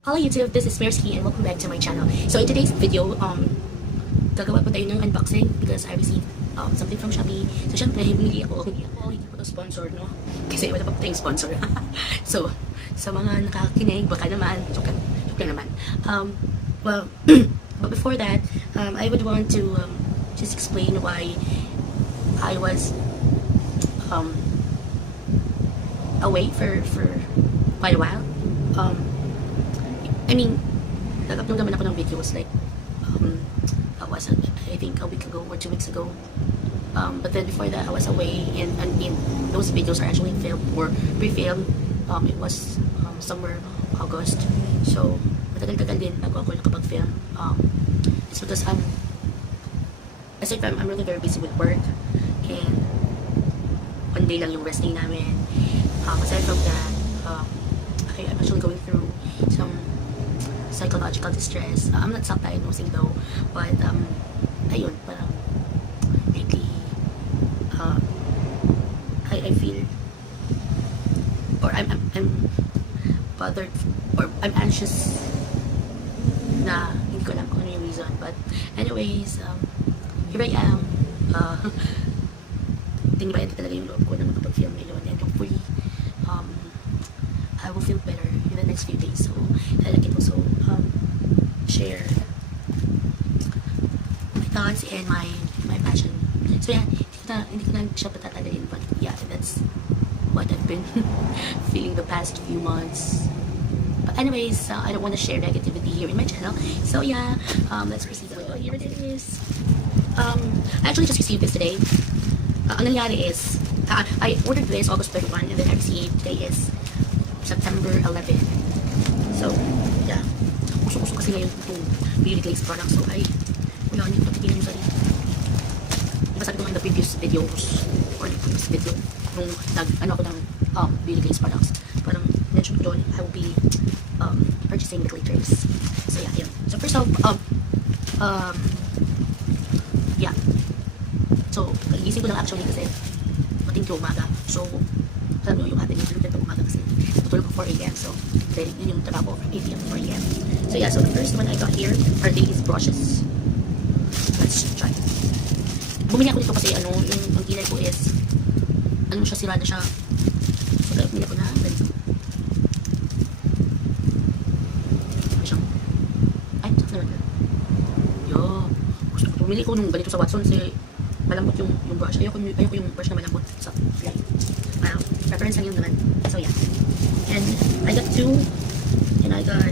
Hello YouTube, this is Mersky and welcome back to my channel. So in today's video, gagawa po tayo ng unboxing because I received something from Shopee. So syempre, hindi ko to sponsor, no? Kasi wala pa po tayong sponsor. So, sa mga nakakinig, baka naman, joke lang naman. Well, but before that, I would want to just explain why I was away for quite a while. I mean, nag-upload naman ako ng videos like, I think a week ago or 2 weeks ago. But then before that, I was away and those videos are actually filmed or pre-filmed. It was somewhere August. So, matagal-tagal din bago ako nakapag-film. It's because aside from I'm really very busy with work and one day lang yung rest day namin. Aside from that, I'm actually going through some psychological distress. I'm not self-diagnosing though, but ayun, parang lately I feel or I'm bothered or I'm anxious na hindi ko alam kung ano yung reason, but anyways, here I am. Tinibayan talaga yung loob ko na makapag-film ngayon, and hopefully I will feel better in the next few days. So I like it also share my thoughts and my passion. So yeah, hindi ko na siya patatagalin, but yeah, that's what I've been feeling the past few months. But anyways, I don't want to share negativity here in my channel. So yeah, let's proceed. So here it is. I actually just received this today. Ang nangyari is, I ordered this August 31 and then I received today is September 11. So, yeah. Uso-uso kasi ngayon itong beauty glaze product. So, wala niyo patitingin yung sarili. Diba sabi ko nga in the previous videos or the previous video nung ano ako ng beauty glaze products. Parang mention ko doon, I will be purchasing the glitters. So, yeah, yun. So, first off, yeah. So, nagising ko lang actually kasi mating ko umaga. So, alam nyo yung atin yung tulog na umaga kasi tutulog ko 4 AM. So, then yun yung trabaho from 8 AM to 4 AM. So, yeah. So, the first one I got here are these brushes. Let's try. Bumili ako dito kasi ano, yung ang kilay ko is ano siya, sira na siya. So, kaya bumili ko na ganito. Ano siya? Ay, softener. Yo. Gusto ko bumili ko nung ganito sa Watson kasi malambot yung brush. Ayoko yung brush na malambot sa fly. Reference lang yung naman. So yeah. And I got two. And I got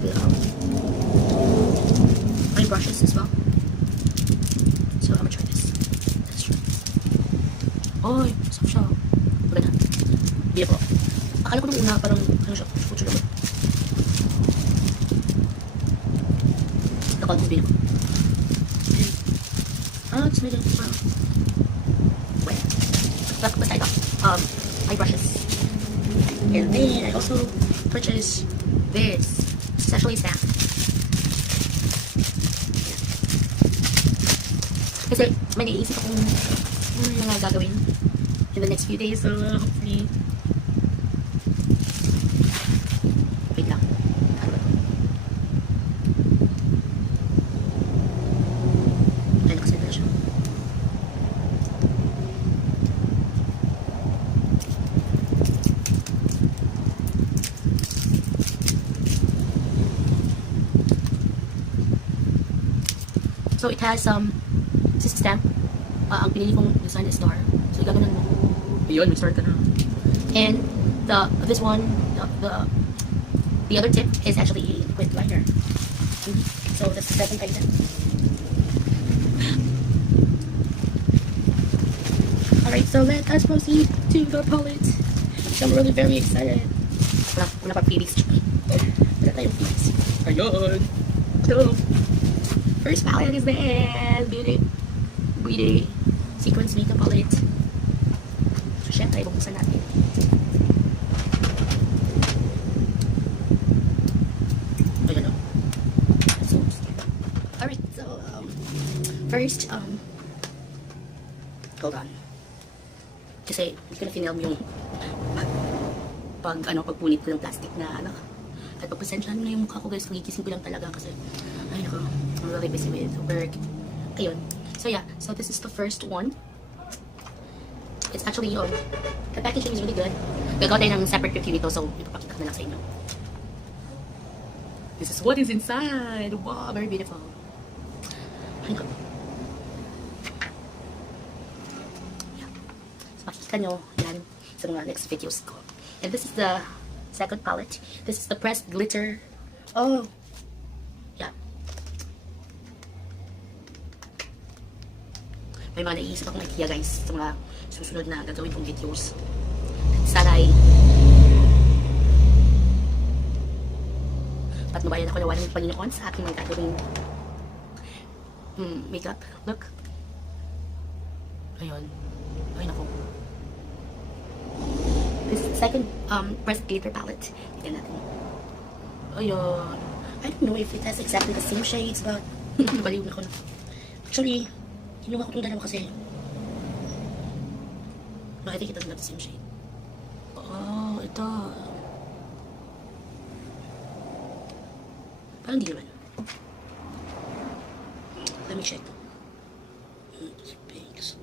eye brushes as well. So I'm gonna try this. Let's try. Oy, soft siya. Maganda. Beautiful. Akala ko nung una parang ano siya, kutso lang. Nakal this beautiful. It's medyo parang wet. Basta I got eye brushes. And then I also purchased this. It's actually a stamp. Kasi may naisip akong mga gagawin in the next few days. So hopefully, wait lang. Ano ba ito? Ay, nakasimple siya. So it has this is stamp. Ang pinili kong design is star. So gagawin mo. Ayun, may star ka na. And this one, the other tip is actually a liquid liner. So that's the second item. Alright, so let us proceed to the palette. So I'm really very excited. Wala pa freebies. Wala tayong freebies. Ayun. So first palette is this Beauty Sequence Makeup Palette. So, syempre, ibubuksan natin. Ayan o. So, alright, so, first, hold on. Kasi, hindi ko na film yung pagpunit ko ng plastic na, At pagpasensyahan na yung mukha ko guys, kagigising ko lang talaga kasi, ay nako, I'm really busy with work. Ayun. So yeah, so this is the first one. It's actually, the packaging is really good. Gagawa tayo ng separate review ito, so ipapakita ko na lang sa inyo. This is what is inside. Wow, very beautiful. Ay nako. Yeah. So makikita nyo, yan, sa mga next videos ko. And this is the second palette. This is the pressed glitter. Oh, yeah. May mga naiisip akong idea guys sa mga susunod na gagawin kong videos. Sana ay patnubayan ako na walang Panginoon sa aking mga gagawing makeup look. Ayun. Ay nako. This second pressed glitter palette. Tignan natin. Ayun. I don't know if it has exactly the same shades, but baliw na ko na. Actually, kinuha ko itong dalawa kasi no, I think it doesn't have the same shade. Oh, ito. Parang di naman. Let me check. Pinks.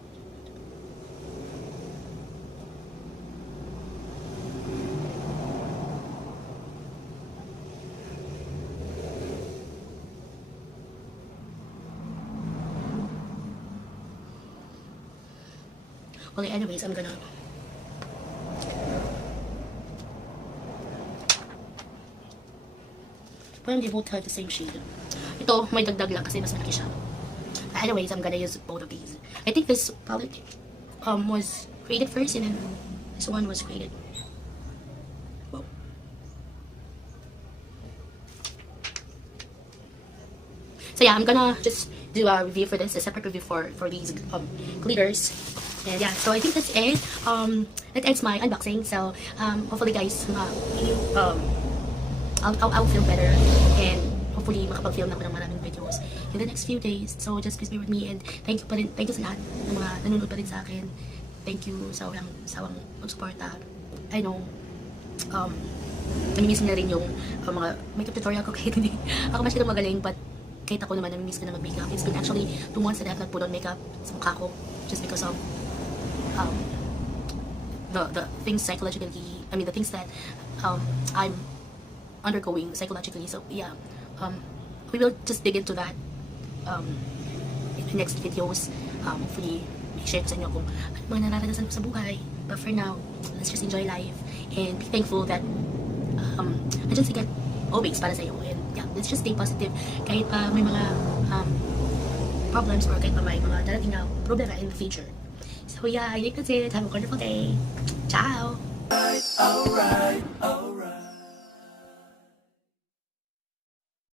Well, anyways, I'm gonna parang they both have the same shade. Ito, may dagdag lang kasi mas malaki siya. Anyways, I'm gonna use both of these. I think this palette was created first and then this one was created. Whoa. So yeah, I'm gonna just do a review for this, a separate review for these glitters. And yeah, so I think that's it. That ends my unboxing. So hopefully guys, I'll feel better and hopefully makapag-film ako ng maraming videos in the next few days. So just please be with me and thank you sa lahat ng mga nanonood pa rin sa akin. Thank you sa walang sawang mag-suporta. I know, namimiss na rin yung mga makeup tutorial ko kahit hindi ako masyadong magaling, but kahit ako naman namimiss ko na mag-makeup. It's been actually 2 months that I have not put on makeup sa mukha ko just because of the things psychologically, I mean the things that I'm undergoing psychologically. So yeah, we will just dig into that in the next videos. Hopefully i-share ko sa inyo kung ano mga nararanasan ko sa buhay. But for now, let's just enjoy life and be thankful that andyan si God always para sa iyo. And yeah, let's just stay positive kahit pa may mga problems or kahit pa may mga darating na problema in the future. So yeah, I think that's it. Have a wonderful day. Ciao! Alright.